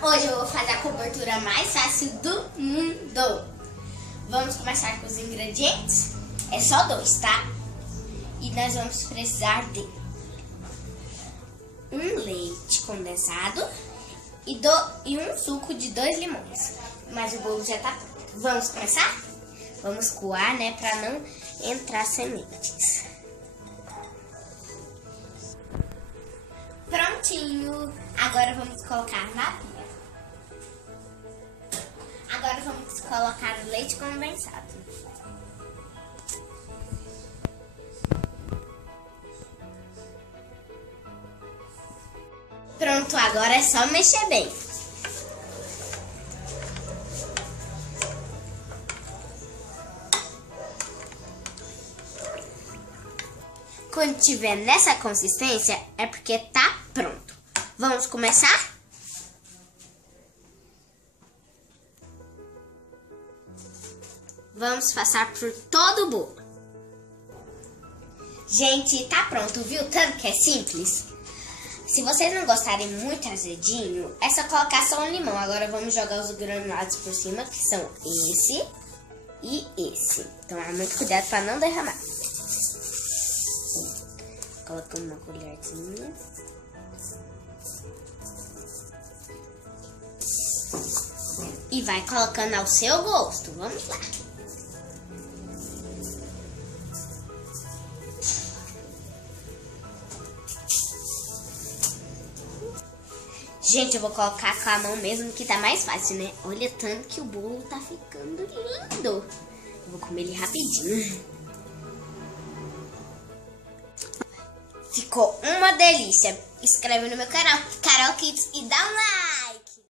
Hoje eu vou fazer a cobertura mais fácil do mundo. Vamos começar com os ingredientes. É só 2, tá? E nós vamos precisar de um leite condensado e um suco de 2 limões. Mas o bolo já tá pronto. Vamos começar? Vamos coar, né? Pra não entrar sementes. Prontinho. Agora vamos colocar na pia. Agora vamos colocar o leite condensado. Pronto, agora é só mexer bem. Quando tiver nessa consistência, é porque tá pronto. Vamos começar? Vamos passar por todo o bolo. Gente, tá pronto, viu? Tanto que é simples. Se vocês não gostarem muito azedinho, é só colocar só um limão. Agora vamos jogar os granulados por cima, que são esse e esse. Então, muito cuidado para não derramar. Colocando uma colherzinha. E vai colocando ao seu gosto. Vamos lá. Gente, eu vou colocar com a mão mesmo, que tá mais fácil, né? Olha tanto que o bolo tá ficando lindo. Eu vou comer ele rapidinho. Ficou uma delícia. Inscreve no meu canal, Carol Kids, e dá um like.